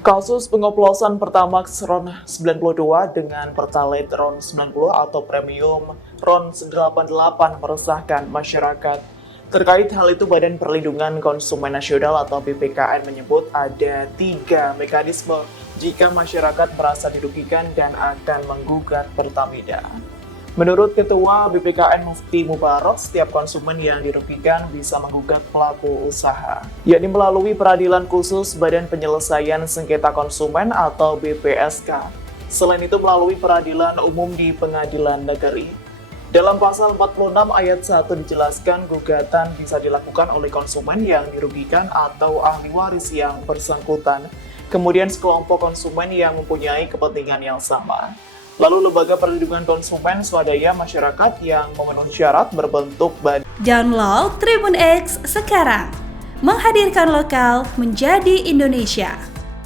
Kasus pengoplosan Pertamax RON 92 dengan Pertalite RON 90 atau Premium RON 88 meresahkan masyarakat. Terkait hal itu, Badan Perlindungan Konsumen Nasional atau BPKN menyebut ada 3 mekanisme jika masyarakat merasa dirugikan dan akan menggugat Pertamina. Menurut Ketua BPKN Mufti Mubarak, setiap konsumen yang dirugikan bisa menggugat pelaku usaha, yakni melalui Peradilan Khusus Badan Penyelesaian Sengketa Konsumen atau BPSK. Selain itu melalui Peradilan Umum di Pengadilan Negeri. Dalam pasal 46 ayat 1 dijelaskan gugatan bisa dilakukan oleh konsumen yang dirugikan atau ahli waris yang bersangkutan, kemudian sekelompok konsumen yang mempunyai kepentingan yang sama. Lalu Lembaga Perlindungan Konsumen Swadaya Masyarakat yang memenuhi syarat berbentuk badan. Download Tribun X sekarang, menghadirkan lokal menjadi Indonesia.